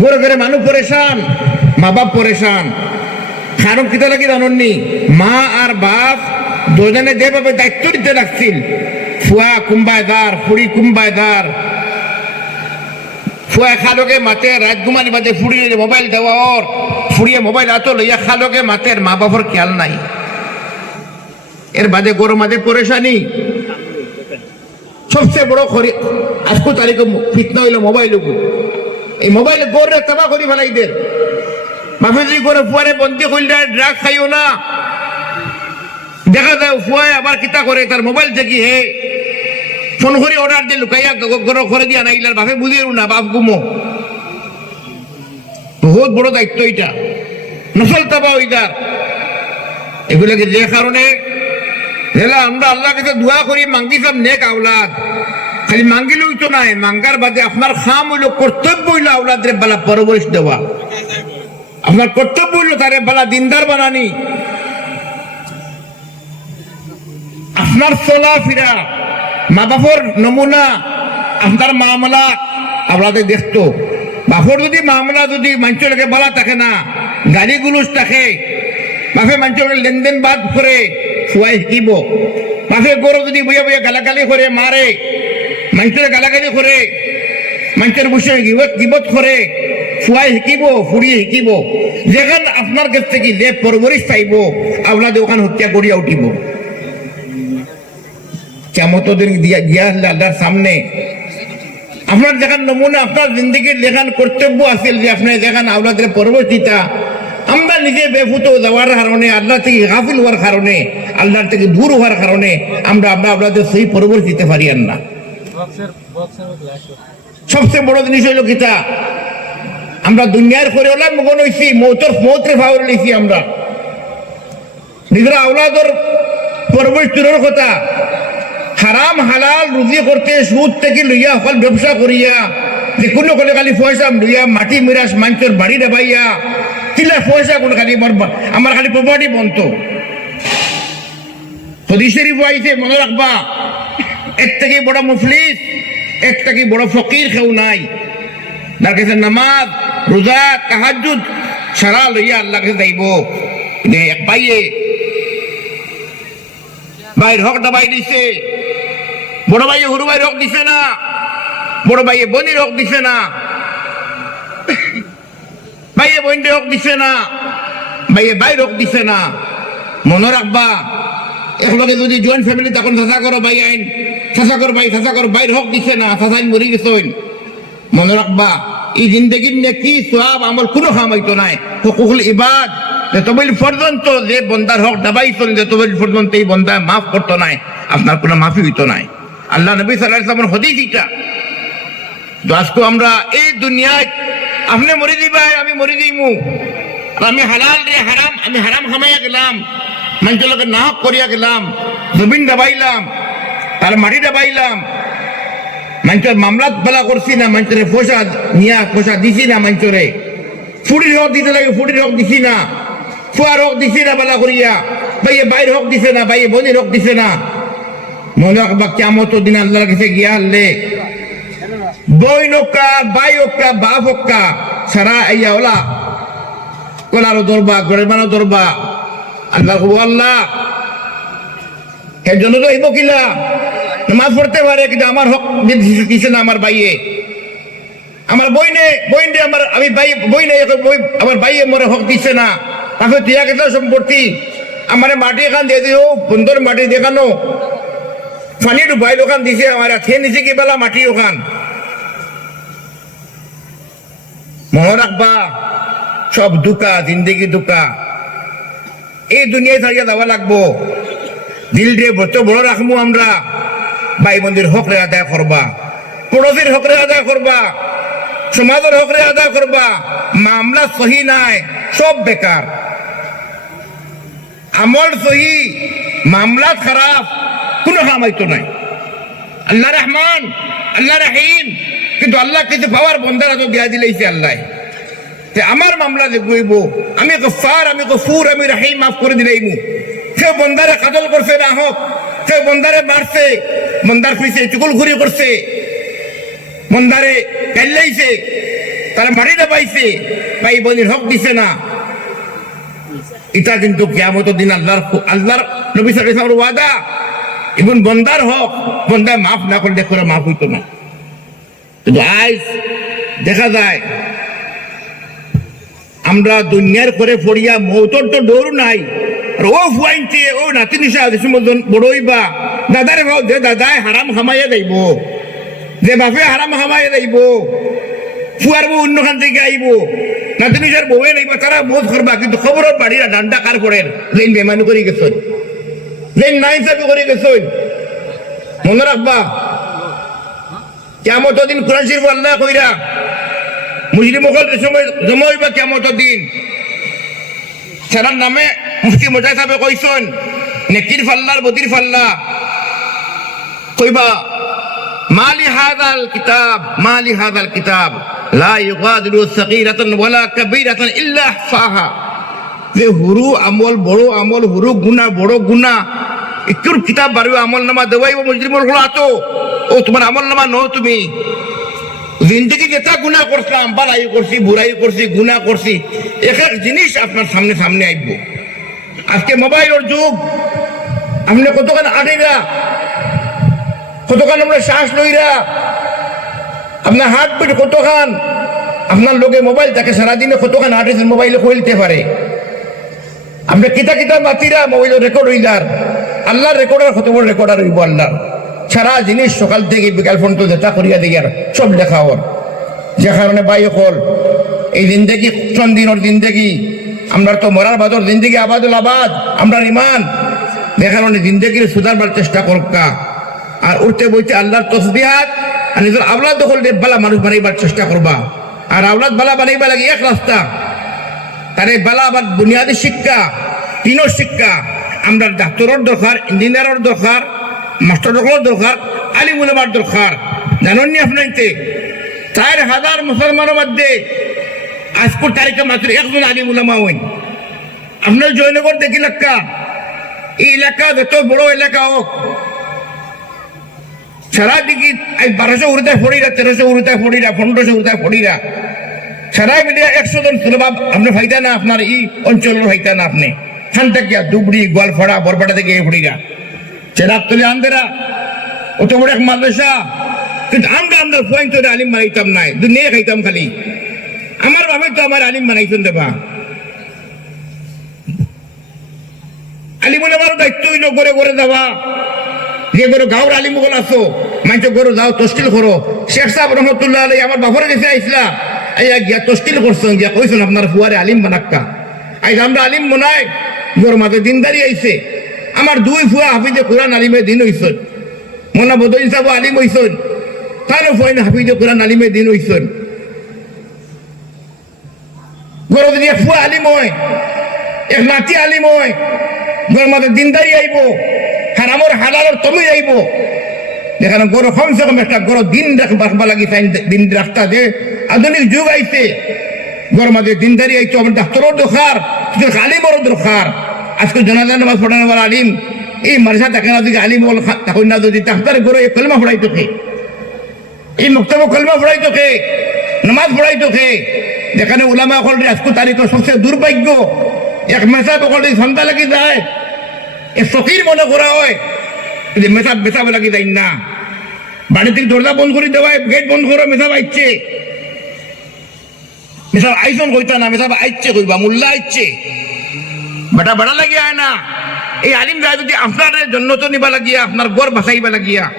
ঘরে ঘরে মানুষ পরেশান, মা বাপ পরেশান। কারণ কিতা লাগি জাননি মা আর বাপ দুজনে যেভাবে দায়িত্ব দিতে রাখছিল ফুয়া কুম্বায়দার ফুড়ি কুম্বায়দার ফুয়া মাতে বাদে মোবাইল দেওয়া মোবাইল মা খেয়াল নাই। এর বাদে গরু মাঝে পরেশানি। সবচেয়ে বড় হইল মোবাইল এই মোবাইল গড়ে তাবা করি ফেলাইদের বাপে যদি করে ফুয়ারে বন্দি করলে ড্রাগ খাইও না। দেখা যায় ফুয়ায় আবার কিতা করে, তার মোবাইল থেকে হে। ফোন করে অর্ডার দিয়ে লুকাইয়া গরো করে দিয়া নাইলার বাপে বুঝিয়ে না, বাপ গুমো। বহুত বড় দায়িত্ব এটা নসল তাবা ওইটার এগুলোকে যে কারণে আমরা আল্লাহ কাছে দোয়া করি মাঙ্গিসাম নেক আওলাদ। খালি মাঙ্গিলেও তো নাই, মাঙ্গার বাদে আপনার খাম হইল কর্তব্য হইল আওলাদের বেলা পরবরিশ দেওয়া। আপনার কর্তব্য হইল তারে বেলা দিনদার বানানি। আপনার চলা ফিরা মা বাপর নমুনা, আপনার মামলা আপনাদের দেখতো। বাপর যদি মামলা যদি মানুষের বলা থাকে না গাড়ি গুলুস থাকে, বাপে মানুষের লেনদেন বাদ করে ফুয়াই শিকিব বাপে গরু যদি বইয়া বইয়া গালাগালি করে, মারে মানুষের গালাগালি করে মানুষের বসে গিবত গিবত করে, ফুয়াই শিকিব, ফুড়িয়ে শিকিব, যেখান আপনার কাছ থেকে যে পরবরিশ পাইব আপনাদের ওখানে হত্যা করিয়া উঠিব। কেমত দিন দিয়া গিয়া আল্লাহর সামনে, আপনার যেখান নমুনা, আপনার জিন্দগির যেখান কর্তব্য আছিল যে আপনার যেখান আওলাদের পরবর্তীতা, আমরা নিজে বেফুত যাওয়ার কারণে আল্লাহ থেকে গাফিল হওয়ার কারণে, আল্লাহর থেকে দূর হওয়ার কারণে, আমরা আমরা আপনাদের সেই পরবর্তী দিতে পারি আর না সবচেয়ে বড় জিনিস হইল গীতা আমরা দুনিয়ার করে ওলাম মগন হইছি, মৌতর মৌত্রে ফাওয়ার লইছি আমরা। নিজের আওলাদর পরবর্তীর কথা, হারাম, হালাল, রুজি করতে, সুদ থেকে লইয়া সকল ব্যবসা করিয়া যে কোনো কলে খালি পয়সা লইয়া, মাটি মিরাস, মানুষের বাড়ি দেবাইয়া তিলা পয়সা কোন খালি আমার খালি প্রপার্টি বন্ত হদিসেরই বইছে মনে রাখবা। এর থেকে বড় মুফলিস, এর থেকে বড় ফকির কেউ নাই। তার কাছে নামাজ, রোজা তাহাজুদ সারা লইয়া আল্লাহ কাছে যাইব। এক পাইয়ে ভাইয়ের হক দাবাই দিছে। বড় ভাইয়ে হরু ভাইয়ের হক দিছে না। বড় ভাইয়ে বোনের হক দিছে না। ভাইয়ে বোনদের হক দিছে না। ভাইয়ে ভাইয়ের হক দিছে না। মনে রাখবা একলগে যদি জয়েন্ট ফ্যামিলি তখন চাষা করো ভাই আইন। চাষা কর ভাই চাষা কর ভাইয়ের হক দিছে না চাষাইন মরি গেছেন মনে রাখবা এই জিন্দগির নেকি সব আমল কোনো কাম হইতো নাই। হকুকুল ইবাদ, যে তবিল পর্যন্ত যে বন্দার হক দাবাইছেন যে তবিল পর্যন্ত এই বন্দা মাফ করতো নাই আপনার কোনো মাফি হইতো নাই। আল্লাহ নবী সাল্লাহ ইসলামের হদিস এটা তো আজকে আমরা এই দুনিয়ায় আপনি মরি দিবাই, আমি মরি আর আমি হালাল রে হারাম আমি হারাম খামাইয়া গেলাম। মানুষের লোকের নাহক করিয়া গেলাম জমিন দাবাইলাম তার মাটি দাবাইলাম মানুষের মামলাত বেলা করছি না, মানুষের পয়সা নিয়া পয়সা দিছি না মানুষরে। ফুড়ির হক দিতে লাগে ফুড়ির হক দিছি না। ফুয়ার হক দিছি না বেলা করিয়া। ভাইয়ে বাইর হক দিছে না, ভাইয়ে বোনের হক দিছে না। মনে রাখবা কেমত দিন আল্লাহর কাছে গিয়া আনলে। বই নৌকা বাই ওকা বাপ ওকা সারা আইয়া ওলা। কলারও ধরবা গরেমানো ধরবা। আল্লাহ আল্লাহ তো হইব কিলা নামাজ পড়তে পারে, কিন্তু আমার হক দিছে- না আমার বাইয়ে আমার বইনে বইনে আমার আমি বাই বইনে বই আমার বাইয়ে মরে হক দিছে না। তাকে দিয়া গেছে সম্পত্তি। আমার মাটি এখান দিয়ে দিও, সুন্দর মাটি দেখানো। পানি ডুবাই ওখান দিছে আমার খেয়ে নিছে কি বেলা মাটি ওখান। মনে রাখবা, সব দুকা, জিন্দগি দুকা। এই দুনিয়ায় থাকিয়া যাওয়া লাগবো। দিল দিয়ে বড় বড় রাখব আমরা। ভাই মন্দির হকরে আদায় করবা। পড়োশির হকরে আদায় করবা। সমাজের হকরে আদায় করবা। মামলা সহি নাই, সব বেকার। আমল সহি, মামলা খারাপ, কোনো কামাইতো নাই। আল্লাহ রহমান, আল্লাহ রহিম, কিন্তু আল্লাহ কিছু পাওয়ার বন্দারা তো দিয়া দিলেইছে আল্লাহ। আমার মামলা যে গইব আমি গফার আমি গফুর আমি রাহিম মাফ করে দিলাইমু কেউ বন্দারে কাজল করছে না হোক কেউ বন্দারে মারছে, বন্দার পিছে চুকুল ঘুরি করছে, বন্দারে কাল্লাইছে, তারা মাটিতে পাইছে, ভাই বোনের হক দিছে না। এটা কিন্তু কেয়ামত দিন আল্লাহর আল্লাহর নবী সাল্লাল্লাহু ওয়াদা। এবং বন্দার হক বন্দা মাফ না করলে করে মাফ হইতো না। কিন্তু আজ দেখা যায় আমরা দুনিয়ার করে পড়িয়া মৌতর তো ডোর নাই। আর ও ফুয়াইনতে ও নাতি নিশা বড়ই বা। দাদারে ভাও দে দাদাই হারাম খামাইয়া যাইব। যে বাপে হারাম খামাইয়া যাইব। ফুয়ার বউ অন্যখান থেকে আইব। নাতি নিশার বউয়ে নাইবা, তারা বোধ করবা কিন্তু খবরের বাড়িরা ডান্ডা কার করেন? যেন বেমানি করে গেছেন। যেন নাই হিসাবে করে গেছেন। মনে রাখবা কেমন দিন কোরআন শরীফ আল্লাহ কইরা মুসলিম সকল সময় জমা হইবা কেমন দিন সারার নামে মুফতি মজাই সাহেবে কইসন নেকির ফাল্লার বদির ফাল্লা। কইবা মালি হাদাল কিতাব, মালি হাদাল কিতাব, লা সাগীরাতান ওয়ালা কাবীরাতান ইল্লা যে হুরু আমল, বড় আমল হুরু গুনা বড় গুনা একটুর কিতাব বাড়িও আমল নামা দেওয়াইব মুসলিমর হলো আতো ও তোমার আমল নামা নো তুমি। জিন্দগি যেটা গুণা করছিলাম বালাই করছি, বুড়াই করছি, গুণা করছি, এক এক জিনিস আপনার সামনে সামনে আইব। আজকে মোবাইলের যুগ, আপনি কতক্ষণ আড়িরা কতক্ষণ আমরা শ্বাস লইরা, আপনার হার্ট বিট কতক্ষণ আপনার লোকে মোবাইল থাকে সারাদিনে কতক্ষণ আর্টিস্ট মোবাইলে খুলতে পারে। আমরা কিতা কিতা মাতিরা মোবাইল রেকর্ড হইলার, আল্লাহর রেকর্ডার কত বড় রেকর্ডার হইব আল্লাহর। সারা জিনিস সকাল থেকে বিকাল পর্যন্ত যেটা করিয়া দিই আর সব লেখা হর যে কারণে বাই হল এই জিন্দগি কোন দিনের জিন্দগি আমরা তো মরার বাদর জিন্দগি আবাদুল আবাদ আমরা ইমান। যে কারণে জিন্দগির সুধারবার চেষ্টা করকা আর উঠতে বইতে আল্লাহর তসবিহাত, আর নিজের আওলাদ দখল বালা মানুষ বানাইবার চেষ্টা করবা। আর আওলাদ বালা বানাইবা লাগে এক রাস্তা। তারে বালা আবার বুনিয়াদী শিক্ষা তিনোর শিক্ষা। আমরা ডাক্তারের দরকার, ইঞ্জিনিয়ারের দরকার মাস্টার দরকার আলিম উলামার দরকার। জানেন আপনাইতে চার হাজার মুসলমানের মধ্যে আজকের তারিখে মাত্র একজন আলিম উলামা হইন। আপনার জয়নগর দেখি এলাকা এই এলাকা যত বড় এলাকা হোক, সারা দিকে বারোশো উড়িতায় ফড়িরা তেরোশো উড়িতায় ফড়িরা পনেরোশো উড়িতায় ফড়িরা সারা মিলিয়া একশো জন সুলভাব আপনি ভাইতা না আপনার এই অঞ্চলের ভাইতা না আপনি। খান থেকে দুবড়ি গোয়ালফড়া বরপাটা থেকে এই ফড়িরা চেরাক তুলে আন্দেরা অত বড় এক মাদ্রাসা। কিন্তু আমরা আমরা পয়েন্ট করে আলিম বানাইতাম নাই, দুনিয়া খাইতাম খালি। আমার ভাবে তো আমার আলিম বানাইছেন দেবা। আলিমুল আমার দায়িত্ব হইল করে করে দেওয়া। যে গাঁর আলিম বল আসো মাইচ গরু যাও তস্কিল করো। শেখ সাহেব রহমতুল্লাহ আলী আমার বাপরে গেছে আইসলা আইয়া গিয়া তস্কিল করছেন গিয়া কইছেন আপনার ফুয়ারে আলিম বানাক্কা। আইজ আমরা আলিম মনাই গোর মাঝে দিনদারি আইছে। আমার দুই ফুয়া হাফিজে কোরআন আলিমে দিন হইছেন। মনা বদল হিসাব আলিম হইছেন। তারও ফুয়াইন হাফিজে কোরআন আলিমে দিন এক ফুয়া আলিম হয়, এক নাতি আলিম হয়। দিনদারি আইব তুমি আইব। যেখানে গরু কম একটা গরু দিন রাখবা লাগি দিন রাখতা যে আধুনিক যুগ আইছে। গরু মাঝে দিনদারি আইতো, আমার ডাক্তারও দরকার আলিমরও দরকার আজকে জনাজা নামাজ পড়ানোর আলিম, এই মার্শা থাকে না যদি আলিম বল তখন না যদি গরু এই কলমা পড়াই তোকে এই মক্তব্য কলমা পড়াই তোকে নামাজ পড়াই তোকে যেখানে ওলামা হল আজকে তারিখ সবচেয়ে দুর্ভাগ্য, এক মেসা বকল সন্ধ্যা লাগি যায়, এ ফকির মনে করা হয়, যে মেসা বেসাব লাগি যাই না। বাড়ি থেকে দরজা বন্ধ করে দেওয়ায় গেট বন্ধ করো মেসাব আইচ্ছে মেসাব আইসন কইতা না, মেসাব আইচ্ছে কইবা, মোল্লা আইচ্ছে বেটা বেড়া লাগিয়া আয় না। এই আলিম রায় যদি আপনার জন্য তো নিবা লাগিয়া, আপনার গড় বাঁচাইবা লাগিয়া,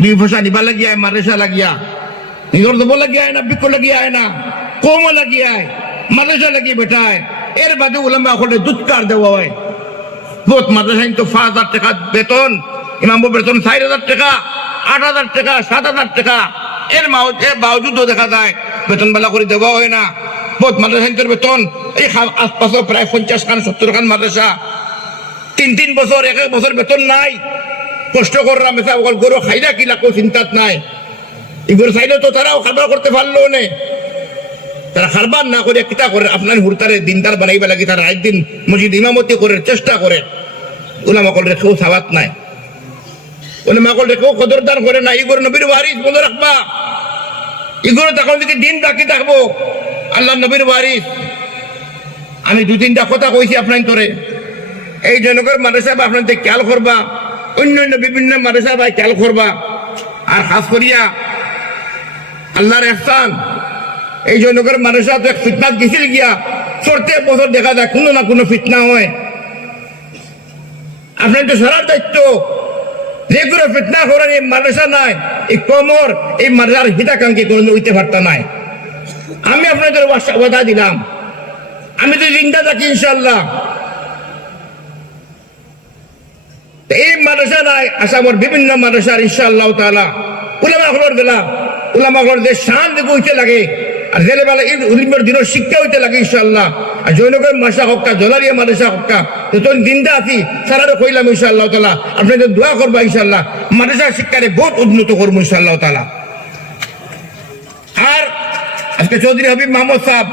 দুই পয়সা নিবা লাগিয়া, মাদ্রাসা লাগিয়া, নিজের দেব লাগিয়া আয় না বিক্ষ লাগিয়া আয় না, কম লাগিয়া আয়, মাদ্রাসা লাগিয়ে বেটায়, এর বাদে ওলামা হলে দুধকার দেওয়া হয়? বহুত মাদ্রাসায় তো পাঁচ বেতন, ইমাম বেতন চার হাজার টাকা, আট হাজার টাকা, সাত হাজার টাকা, এর মাও- এর বাউজুদও দেখা যায় বেতন বেলা করে দেওয়া হয় না। বহুত মাদ্রাসায় বেতন এই আশপাশে প্রায় পঞ্চাশ খান সত্তর খান মাদ্রাসা। তিন তিন বছর এক এক বছর বেতন নাই। কষ্ট করলাম মেসা অকল গরু খাইলা কি লাগো চিন্তাত নাই। এগুলো চাইলে তো তারাও খাবার করতে পারল না? তারা খারবার না করে কিতা করে আপনার হুরতারে দিনদার বানাইবা লাগি তারা একদিন মসজিদ ইমামতি করে চেষ্টা করে ওলামা কল রেখেও সাবাত নাই। ওলামা কল রেখেও কদরদার করে না। ইগর নবীর ওয়ারিস বলে রাখবা এগুলো তখন থেকে দিন বাকি থাকব আল্লাহ নবীর ওয়ারিস আমি দু তিনটা কথা কইছি আপনার তোরে। এই জনগর মাদ্রাসা বা আপনাদের খেয়াল করবা অন্য অন্য বিভিন্ন মাদ্রাসা বা খেয়াল করবা। আর খাস করিয়া আল্লাহর এহসান, এই জনগর মাদ্রাসা তো এক ফিতনাত গেছিল গিয়া প্রত্যেক বছর দেখা যায় কোনো না কোনো ফিতনা হয়। আপনার তো সারা দায়িত্ব যে কোনো ফিতনা করার এই মাদ্রাসা নাই, এই কমর, এই মাদ্রাসার হিতাকাঙ্ক্ষী কোনো হইতে পারত নাই। আমি আপনাদের ওয়াদা দিলাম। আমি তো জিন্দা থাকি ইনশাল্লাহ এই মাদ্রাসা নাই আসামর বিভিন্ন মাদ্রাসার, ইনশাআল্লাহ তাআলা। উলামা হলর বেলা উলামা হলর যে শান দেখে হইতে লাগে, আর জেলে বেলা ঈদ উলিমের দিনের শিক্ষা হইতে লাগে, ইনশাআল্লাহ। আর জৈনগর মাসা হক্কা জলারিয়া মাদ্রাসা হক্কা যতন দিনদা আছি, সারারও কইলাম, ইনশাআল্লাহ তাআলা। আপনাদের দোয়া করবা, ইনশাআল্লাহ। মাদ্রাসা শিক্ষারে বহুত উন্নত করব, ইনশাআল্লাহ আর আজকে চৌধুরী হাবিব মাহমুদ সাহেব।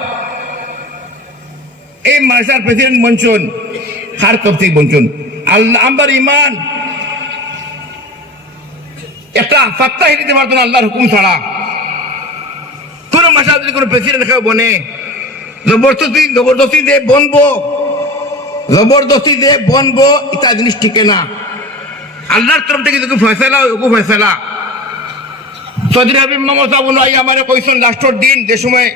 এই মাদ্রাসার প্রেসিডেন্ট বঞ্চন, হার তফসিক বঞ্চন। আল্লাহ আমার ইমান, একটা সত্তা হিতে পারতো না আল্লাহর হুকুম ছাড়া। কোন মাসা যদি কোনো প্রেসিডেন্ট কেউ বনে, জবরদস্তি জবরদস্তি দিয়ে বনবো, জবরদস্তি দিয়ে বনবো এটা জিনিস টিকে না। আল্লাহর তরফ থেকে যদি ফয়সলা হয় ওকু ফয়সলা। চৌধুরী হাবিব মোহাম্মদ আমার কইছেন, লাস্টর দিন যে সময়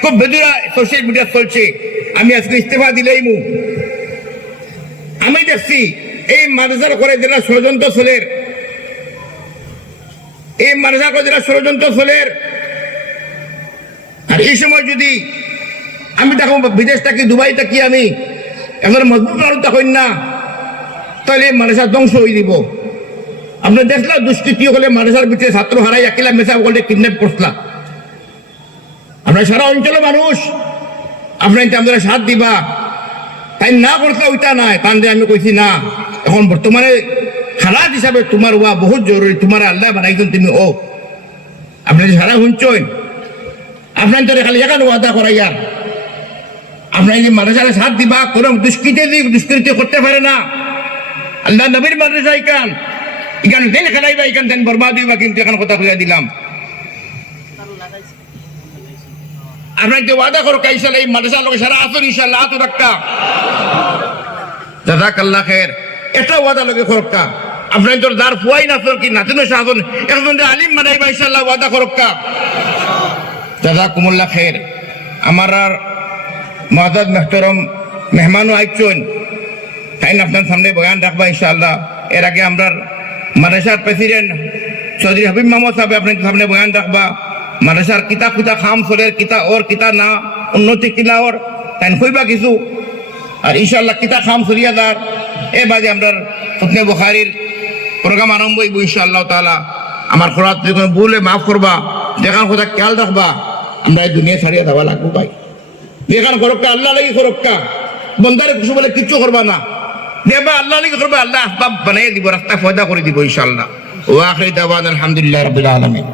খুব বেদুরা সোশ্যাল মিডিয়া চলছে, আমি আজকে ইস্তেফা দিলেই মু। আমি দেখছি এই মাদ্রাসার করে যারা ষড়যন্ত্র ছেলের এই মাদ্রাসা করে যারা ষড়যন্ত্র ছেলের আর এই সময় যদি আমি দেখো বিদেশ থাকি, দুবাই থাকি আমি, এখন মজবুত মানুষ তখন না, তাহলে এই মাদ্রাসা ধ্বংস হয়ে দিব আপনি দেখলা দুষ্কৃতি হলে মাদ্রাসার ভিতরে ছাত্র হারাই একিলা মেসা বলে কিডন্যাপ করছিলাম আমরা সারা অঞ্চলের মানুষ আপনার আমাদের সাথ দিবা তাই না করতে ওইটা নাই তান আমি কইছি না এখন বর্তমানে খালাত হিসাবে তোমার ওয়া বহুত জরুরি তোমার আল্লাহ বানাইছেন তুমি ও আপনি সারা শুনছেন আপনার তো খালি এখানে ওয়াদা করাইয়া আপনার যে মাদ্রাসারে সাথ দিবা কোনো দুষ্কৃতি দুষ্কৃতি করতে পারে না আল্লাহ নবীর মাদ্রাসা ইকান ইকান দেন খেলাইবা ইকান দেন বরবাদ হইবা কিন্তু এখন কথা কইয়া দিলাম। আপনার যে ওয়াদা করো কাইসাল এই মাদ্রাসা লোক সারা আসুন ইনশাল্লাহ আতো রাখতা দাদা কাল্লা খের এটা ওয়াদা লোকে করক্কা আপনার তোর দার ফুয়াই না কি নাতিনো শাসন এখন আলিম মানাইবা ইনশাল্লাহ ওয়াদা করক্কা দাদা কুমুল্লা খের আমার আর মহাদাদ মেহতরম মেহমানও আইচন তাই আপনার সামনে বয়ান রাখবা ইনশাআল্লাহ। এর আগে আমরা মাদ্রাসার প্রেসিডেন্ট চৌধুরী হাবিব মোহাম্মদ সাহেব আপনার সামনে বয়ান রাখবা মাদ্রাসার কিতা কিতা খাম চলের কিতা ওর কিতা না, উন্নতি কিলা ওর? তাই কইবা কিছু? আর ইনশাআল্লাহ কিতা খাম চলিয়া দার। এ বাজে আমরা হুকমে বুখারির প্রোগ্রাম আরম্ভ হইব ইনশাআল্লাহ তাআলা। আমার খোরাত কোনো ভুলে মাফ করবা। দেখার কথা খেয়াল রাখবা, আমরা এই দুনিয়া ছাড়িয়ে দেওয়া লাগবো ভাই। দেখান করক্কা আল্লাহ লাগি করক্কা বন্দারে কিছু বলে কিচ্ছু করবা না। দেবা আল্লাহ লাগি করবা? আল্লাহ আসবাব বানাই দিব রাস্তা ফয়দা করে দিব ইনশাআল্লাহ। ওয়া আখির দাওয়ান, আলহামদুলিল্লাহ রাব্বিল আলামিন।